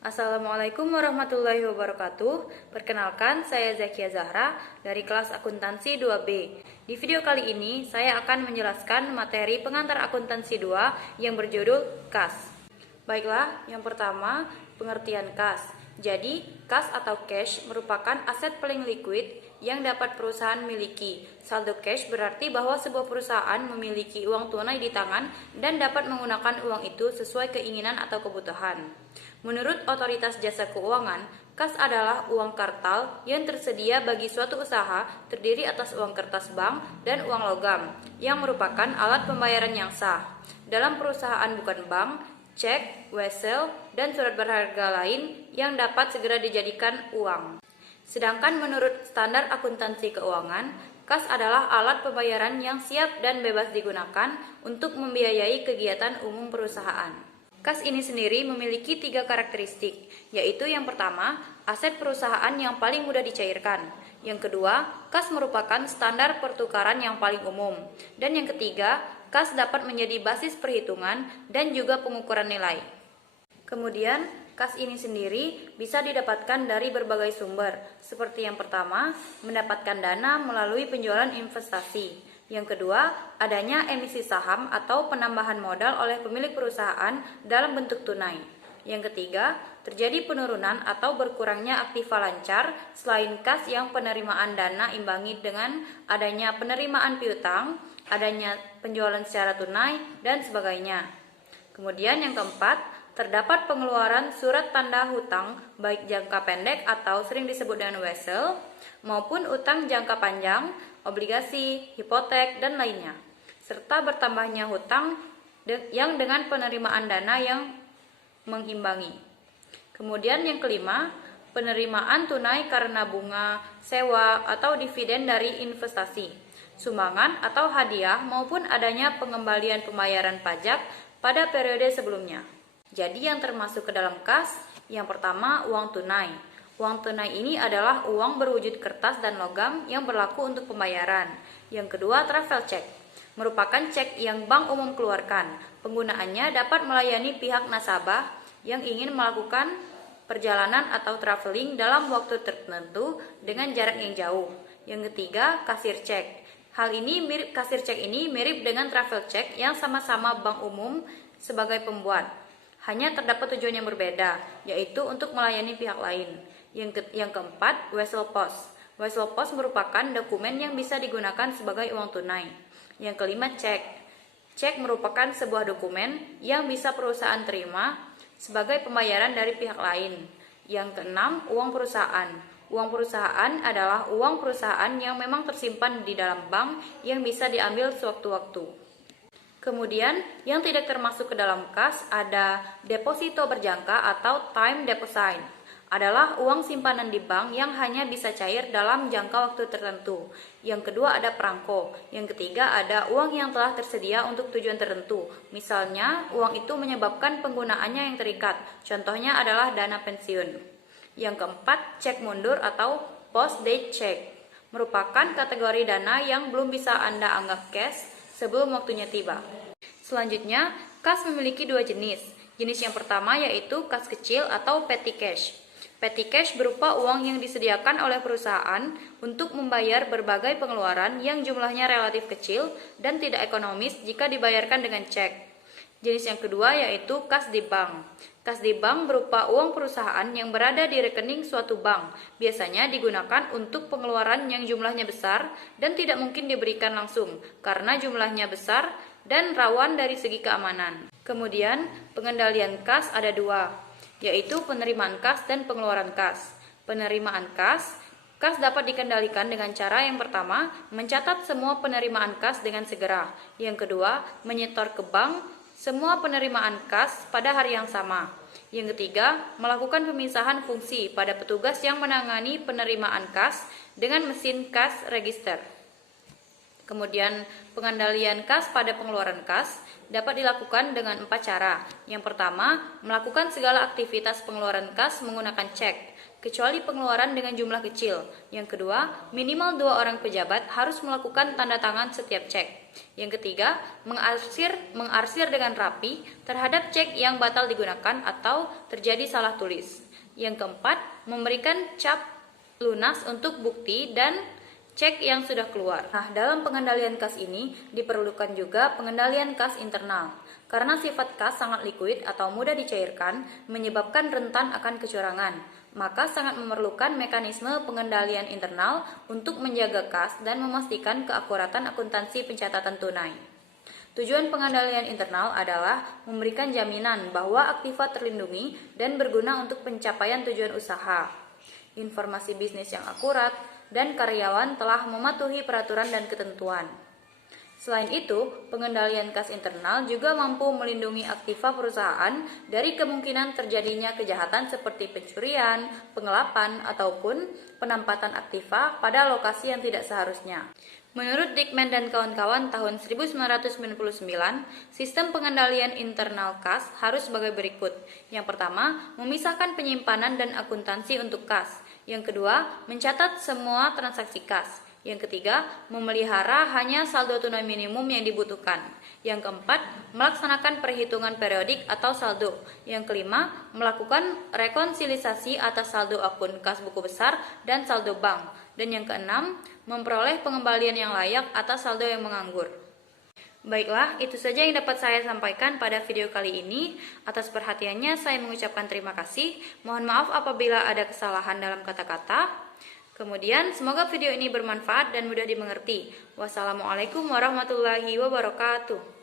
Assalamualaikum warahmatullahi wabarakatuh. Perkenalkan, saya Zakia Zahra dari kelas akuntansi 2B. Di video kali ini, saya akan menjelaskan materi pengantar akuntansi 2 yang berjudul kas. Baiklah, yang pertama, pengertian kas. Jadi, kas atau cash merupakan aset paling liquid yang dapat perusahaan miliki. Saldo cash berarti bahwa sebuah perusahaan memiliki uang tunai di tangan dan dapat menggunakan uang itu sesuai keinginan atau kebutuhan. Menurut Otoritas Jasa Keuangan, kas adalah uang kartal yang tersedia bagi suatu usaha terdiri atas uang kertas bank dan uang logam, yang merupakan alat pembayaran yang sah. Dalam perusahaan bukan bank, cek, wesel, dan surat berharga lain yang dapat segera dijadikan uang. Sedangkan menurut standar akuntansi keuangan, kas adalah alat pembayaran yang siap dan bebas digunakan untuk membiayai kegiatan umum perusahaan. Kas ini sendiri memiliki 3 karakteristik, yaitu yang pertama, aset perusahaan yang paling mudah dicairkan. Yang kedua, kas merupakan standar pertukaran yang paling umum. Dan yang ketiga, kas dapat menjadi basis perhitungan dan juga pengukuran nilai. Kemudian, kas ini sendiri bisa didapatkan dari berbagai sumber, seperti yang pertama, mendapatkan dana melalui penjualan investasi. Yang kedua, adanya emisi saham atau penambahan modal oleh pemilik perusahaan dalam bentuk tunai. Yang ketiga, terjadi penurunan atau berkurangnya aktiva lancar selain kas yang penerimaan dana imbangi dengan adanya penerimaan piutang, adanya penjualan secara tunai, dan sebagainya. Kemudian yang keempat, terdapat pengeluaran surat tanda hutang baik jangka pendek atau sering disebut dengan wesel maupun utang jangka panjang, obligasi, hipotek, dan lainnya, serta bertambahnya hutang yang dengan penerimaan dana yang mengimbangi. Kemudian yang kelima, penerimaan tunai karena bunga, sewa, atau dividen dari investasi, sumbangan atau hadiah maupun adanya pengembalian pembayaran pajak pada periode sebelumnya. Jadi yang termasuk ke dalam kas, yang pertama uang tunai. Uang tunai ini adalah uang berwujud kertas dan logam yang berlaku untuk pembayaran. Yang kedua, travel check. Merupakan cek yang bank umum keluarkan. Penggunaannya dapat melayani pihak nasabah yang ingin melakukan perjalanan atau traveling dalam waktu tertentu dengan jarak yang jauh. Yang ketiga, kasir cek. Kasir cek ini mirip dengan travel check yang sama-sama bank umum sebagai pembuat. Hanya terdapat tujuan yang berbeda, yaitu untuk melayani pihak lain. Yang keempat, wesel pos. Wesel pos merupakan dokumen yang bisa digunakan sebagai uang tunai. Yang kelima, cek. Cek merupakan sebuah dokumen yang bisa perusahaan terima sebagai pembayaran dari pihak lain. Yang keenam, uang perusahaan. Uang perusahaan adalah uang perusahaan yang memang tersimpan di dalam bank yang bisa diambil sewaktu-waktu. Kemudian, yang tidak termasuk ke dalam kas ada deposito berjangka atau time deposit. Adalah uang simpanan di bank yang hanya bisa cair dalam jangka waktu tertentu. Yang kedua ada perangko. Yang ketiga ada uang yang telah tersedia untuk tujuan tertentu. Misalnya, uang itu menyebabkan penggunaannya yang terikat. Contohnya adalah dana pensiun. Yang keempat, cek mundur atau post date check. Merupakan kategori dana yang belum bisa Anda anggap cash sebelum waktunya tiba. Selanjutnya, kas memiliki 2 jenis. Jenis yang pertama yaitu kas kecil atau petty cash. Petty cash berupa uang yang disediakan oleh perusahaan untuk membayar berbagai pengeluaran yang jumlahnya relatif kecil dan tidak ekonomis jika dibayarkan dengan cek. Jenis yang kedua yaitu kas di bank. Kas di bank berupa uang perusahaan yang berada di rekening suatu bank. Biasanya digunakan untuk pengeluaran yang jumlahnya besar dan tidak mungkin diberikan langsung karena jumlahnya besar dan rawan dari segi keamanan. Kemudian, pengendalian kas ada 2. Yaitu penerimaan kas dan pengeluaran kas. Penerimaan kas dapat dikendalikan dengan cara yang pertama, mencatat semua penerimaan kas dengan segera. Yang kedua, menyetor ke bank semua penerimaan kas pada hari yang sama. Yang ketiga, melakukan pemisahan fungsi pada petugas yang menangani penerimaan kas dengan mesin kas register. Kemudian, pengendalian kas pada pengeluaran kas dapat dilakukan dengan 4 cara. Yang pertama, melakukan segala aktivitas pengeluaran kas menggunakan cek. kecuali pengeluaran dengan jumlah kecil. Yang kedua, minimal 2 orang pejabat harus melakukan tanda tangan setiap cek. Yang ketiga, mengarsir dengan rapi terhadap cek yang batal digunakan atau terjadi salah tulis. Yang keempat, memberikan cap lunas untuk bukti dan cek yang sudah keluar. Nah, dalam pengendalian kas ini diperlukan juga pengendalian kas internal. Karena sifat kas sangat liquid atau mudah dicairkan, menyebabkan rentan akan kecurangan. Maka sangat memerlukan mekanisme pengendalian internal untuk menjaga kas dan memastikan keakuratan akuntansi pencatatan tunai. Tujuan pengendalian internal adalah memberikan jaminan bahwa aktiva terlindungi dan berguna untuk pencapaian tujuan usaha, informasi bisnis yang akurat, dan karyawan telah mematuhi peraturan dan ketentuan. Selain itu, pengendalian kas internal juga mampu melindungi aktiva perusahaan dari kemungkinan terjadinya kejahatan seperti pencurian, pengelapan, ataupun penampatan aktiva pada lokasi yang tidak seharusnya. Menurut Dickman dan kawan-kawan tahun 1999, sistem pengendalian internal kas harus sebagai berikut. Yang pertama, memisahkan penyimpanan dan akuntansi untuk kas. Yang kedua, mencatat semua transaksi kas. Yang ketiga, memelihara hanya saldo tunai minimum yang dibutuhkan. Yang keempat, melaksanakan perhitungan periodik atau saldo. Yang kelima, melakukan rekonsilisasi atas saldo akun kas buku besar dan saldo bank. Dan yang keenam, memperoleh pengembalian yang layak atas saldo yang menganggur. Baiklah, itu saja yang dapat saya sampaikan pada video kali ini. Atas perhatiannya saya mengucapkan terima kasih. Mohon maaf apabila ada kesalahan dalam kata-kata. Kemudian, semoga video ini bermanfaat dan mudah dimengerti. Wassalamualaikum warahmatullahi wabarakatuh.